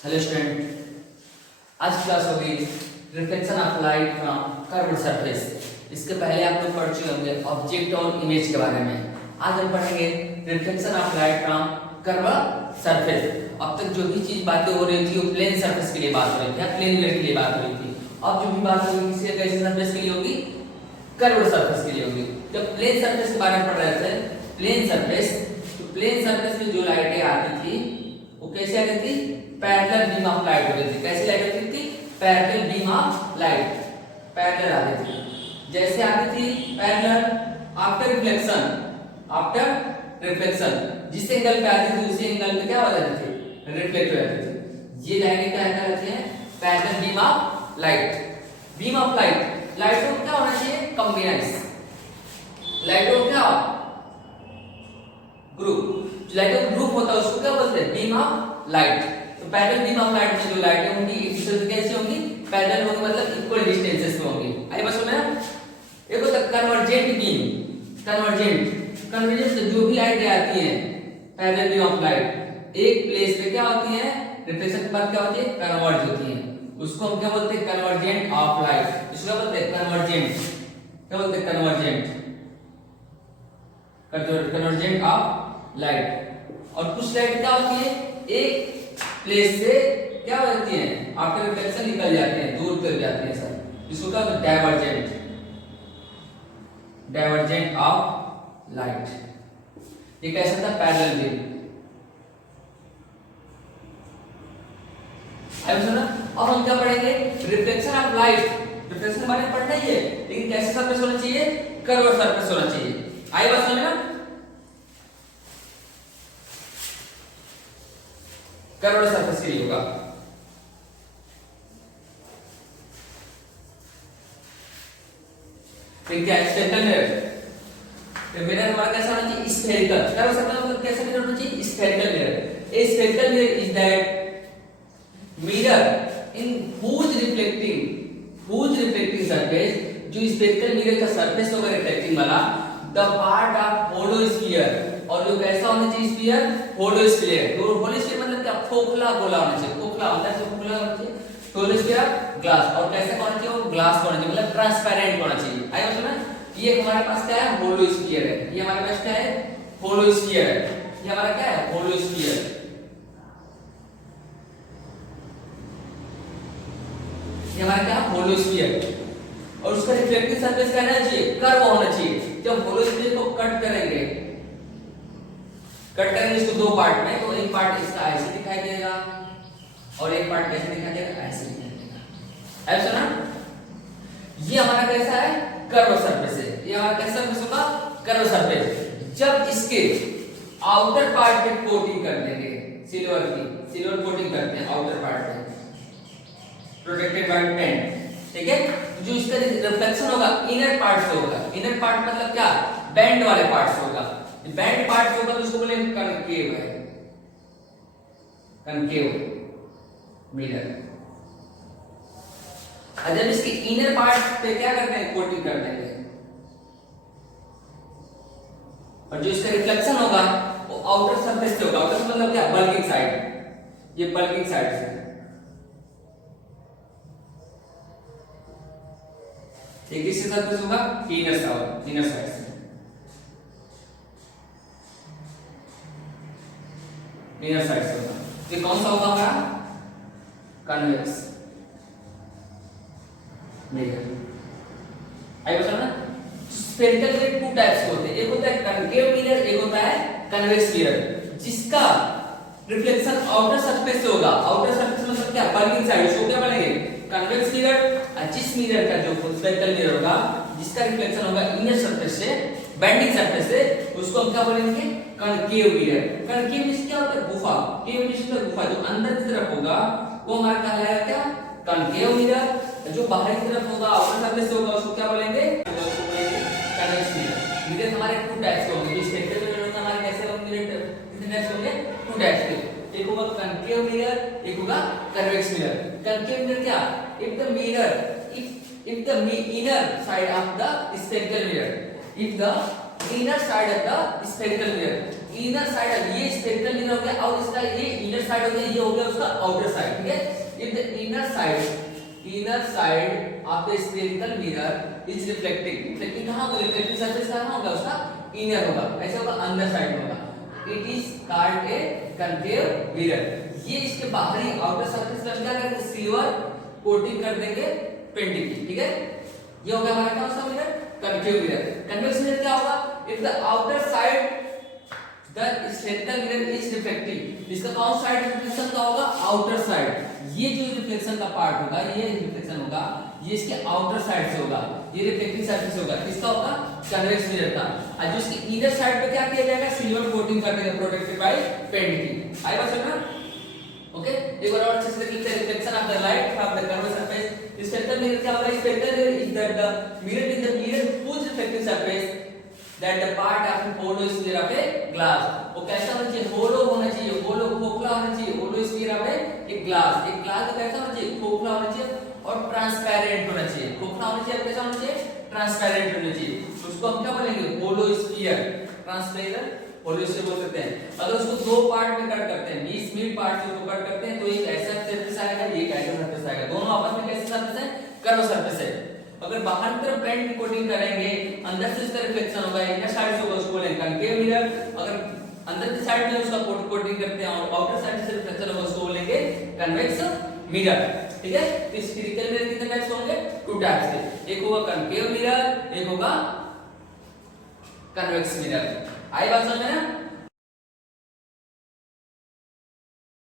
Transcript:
Hello student, आज class होगी reflection of light from curved surface. इसके पहले आप लोग पढ़ चुके होंगे ऑब्जेक्ट और इमेज के बारे में। आज हम पढ़ेंगे reflection of light from curved surface. अब तक जो भी चीज बातें हो रही थी वो प्लेन सरफेस के लिए बात हो रही थी या प्लेन वेव के लिए बात हो रही थी। अब जो भी बात होगी किसी कैसे सरफेस के लिए होगी, कर्व्ड सरफेस के लिए होगी। जब प्लेन सरफेस के बारे में पढ़ रहे थे, प्लेन सरफेस, तो प्लेन सरफेस में जो लाइटें आती थी वो कैसे आती थी, पैरेलल बीम ऑफ लाइट होती थी। कैसी लाइट होती थी, parallel beam of light, parallel आती थी। जैसे आती थी parallel after reflection, after reflection जिस एंगल पे आती थी उसी एंगल पे क्या हो जाती थी, रिफ्लेक्ट हो जाती थी। ये लाइटें क्या कहलाती हैं, parallel beam of light. Beam of light, लाइटों क्या होना चाहिए, कॉम्बिनेंस, लाइटों क्या ग्रुप, लाइटों का ग्रुप होता है उसको क्या बोलते हैं, बीम ऑफ लाइट। तो पैरेलल बीम ऑफ लाइट में जो लाइटें होंगी एक दूसरे से कैसे होंगी, पैरेलल होंगी, मतलब इक्वल डिस्टेंसेस पे होंगी। आई बस में एक होता है कन्वर्जेंट बीम, कन्वर्जेंट से जो भी लाइटें आती हैं पैरेलल बीम ऑफ लाइट एक प्लेस पे क्या होती है, रिफ्लेक्शन के बाद क्या होती है, कन्वर्ज होती है। उसको हम क्या बोलते हैं, कन्वर्जेंट ऑफ लाइट। इसको क्या बोलते हैं, कन्वर्जेंट, क्या बोलते हैं, कन्वर्जेंट, कन्वर्जेंट ऑफ लाइट। और कुछ लाइट क्या होती है, एक प्लेस से क्या होती है, आफ्टर रिफ्लेक्शन निकल जाते हैं, दूर चले जाते हैं सर। इसको क्या बोलते हैं, डाइवर्जेंट, डाइवर्जेंट ऑफ लाइट। ये कैसा था, पैरेलल बीम। अब सुना, अब हम क्या पढ़ेंगे, रिफ्लेक्शन ऑफ लाइट। रिफ्लेक्शन के बारे में पढ़ना ही है, लेकिन कैसे सरफेस होना चाहिए, कर्व सरफेस होना चाहिए। आई बात समझ ना, कर्व सरफेस के लिए होगा। फिर क्या, स्फेरिकल मिरर। तो मिरर हमारा कैसा होना चाहिए, स्फेरिकल। कर्व सरफेस मतलब कैसा मिरर होना चाहिए, spherical mirror. A spherical mirror is that mirror in whose reflecting surface, जो स्फेरिकल मिरर का सरफेस होगा रिफ्लेक्टिंग वाला, the part of hollow sphere, और जो कैसा होना चाहिए स्फीयर, hollow sphere। तो hollow sphere मतलब क्या, खोखला गोला होना चाहिए, खोखला होता है तो खोखला होना चाहिए। hollow sphere ग्लास, और कैसा होना चाहिए, वो ग्लास होना चाहिए, मतलब ट्रांसपेरेंट होना चाहिए। आया समझ में। ये हमारे पास क्या है, hollow sphere है। ये हमारे पास क्या है, hollow sphere है। ये हमारा क्या है, hollow sphere। ये हमारा क्या, होलो स्फीयर। और उसका रिफ्लेक्टिव सरफेस क्या रहना चाहिए, कर्व होना चाहिए। जब होलो स्फीयर को कट करेंगे इसको दो पार्ट में, तो एक पार्ट इसका ऐसे दिखाई देगा और एक पार्ट कैसे दिखाई देगा, ऐसे दिखाई देगा। ऐसा ना, ये हमारा कैसा है, कर्व सरफेस है। ये हमारा कैसा सरफेस होगा, कर्व सरफेस। जब इसके आउटर पार्ट पे कोटिंग कर देंगे सिल्वर की, सिल्वर कोटिंग करते हैं आउटर पार्ट पे, प्रोटेक्टेड बाय पेंट, ठीक है। जो इसका रिफ्लेक्शन होगा इनर पार्ट से होगा। इनर पार्ट मतलब क्या, बैंड वाले पार्ट से होगा। बैंड पार्ट से होगा तो उसको बोलेंगे कनकेव है, कनकेव मिरर। और जब इसके इनर पार्ट पे क्या करते हैं, कोटिंग कर देंगे, और जो इसका रिफ्लेक्शन होगा वो आउटर सरफेस से होगा। आउटर मतलब क्या, बल्किंग साइड, ये बल्किंग साइड से, एक किससे सरफेस होगा, इनर साइड, इनर साइड से। इनर साइड से होगा। ये कौन सा होगा हमारा, कन्वेक्स मिरर। आई बता ना, स्फेरिकल मिरर टू टाइप्स के होते हैं। एक होता है कनकेव मिरर, एक होता है कन्वेक्स मिरर। जिसका रिफ्लेक्शन आउटर सरफेस से होगा, आउटर सरफेस मतलब क्या, बल्किंग साइड, उसको क्या बोलेंगे, कन्वेक्स मिरर। जिस मिरर का जो स्फेरिकल मिरर होगा जिसका रिफ्लेक्शन होगा इनर सरफेस से, बेंडिंग सरफेस से, उसको हम क्या बोलेंगे, कनकेव मिरर। कनकेव मींस क्या होता है, गुफा। केव मींस गुफा, जो अंदर की तरफ होगा वो हमारा कहलाएगा क्या, कनकेव मिरर। जो बाहर की तरफ होगा आउटर सरफेस से होगा उसको क्या बोलेंगे, उसको बोलेंगे कन्वेक्स मिरर। मिरर हमारे टू टाइप्स के होंगे। जो स्फेरिकल मिरर होगा हमारे कैसे होंगे, कितने टाइप्स होंगे, टू टाइप्स के। एक होगा कनकेव मिरर, एक होगा कन्वेक्स मिरर। कनकेव मिरर क्या, if the mirror, if the inner side of the spherical mirror, if the inner side of the spherical mirror, inner side ये स्फेरिकल मिरर हो गया और इसका ये इनर साइड हो गया, ये हो गया उसका आउटर साइड, ठीक है। If the inner side of the spherical mirror is reflecting, reflecting कहां होगा, रिफ्लेक्टिंग सरफेस कहां होगा, उसका इनर होगा, ऐसे होगा अंदर साइड में होगा, it is called a concave mirror. ये इसके बाहरी आउटर सरफेस पर क्या करेंगे, सिल्वर कोटिंग कर देंगे पेंटिंग की, ठीक है। ये हो गया हमारा कौन सा mirror, concave mirror. Convex mirror क्या होगा, if the outer side the spherical mirror is reflecting, इसका कौन साइड रिफ्लेक्शन का होगा, आउटर साइड। ये जो रिफ्लेक्शन का पार्ट होगा, ये रिफ्लेक्शन होगा, ये इसके आउटर साइड से होगा, ये रिफ्लेक्टिंग सरफेस होगा, किसका होगा, कन्वेक्स मिरर का। और जो इसके इनर साइड पे क्या किया जाएगा, सिल्वर कोटिंग कर देंगे प्रोटेक्टेड बाय पेंटिंग। आई बात समझना, ओके। एक बार और अच्छे से लिखते हैं, reflection of the light from the curve surface. Spherical mirror क्या होगा, spherical mirror is that the mirror whose reflecting surface that the part of a hollow sphere of a glass, वो कैसा होना चाहिए, होलो होना चाहिए, होलो खोखला होना चाहिए, hollow sphere of a glass, एक ग्लास कैसा होना चाहिए, खोखला होना चाहिए और ट्रांसपेरेंट होना चाहिए, खोखला होना चाहिए, कैसा होना चाहिए, ट्रांसपेरेंट होना चाहिए। उसको हम क्या बोलेंगे, hollow sphere, transparent hollow sphere बोल सकते हैं। अगर उसको दो पार्ट में कट करते हैं, 20 मिड पार्ट से उसको कट करते हैं, तो एक ऐसा सरफेस आएगा, एक ऐसा सरफेस आएगा, दोनों आपस में कैसे सरफेस है, कर्व सरफेस है। अगर बाहर की तरफ पेंट कोटिंग करेंगे, अंदर से इसका रिफ्लेक्शन होगा, इनर साइड से होगा, उसको बोलेंगे कनकेव मिरर। अगर अंदर की साइड में उसका कोटिंग करते हैं और आउटर साइड से रिफ्लेक्शन होगा, उसको बोलेंगे कन्वेक्स मिरर, ठीक है। तो स्फेरिकल मिरर कितने टाइप्स होंगे, 2 टाइप्स के, एक होगा कनकेव मिरर, एक होगा कन्वेक्स मिरर। आई बात समझ में ना।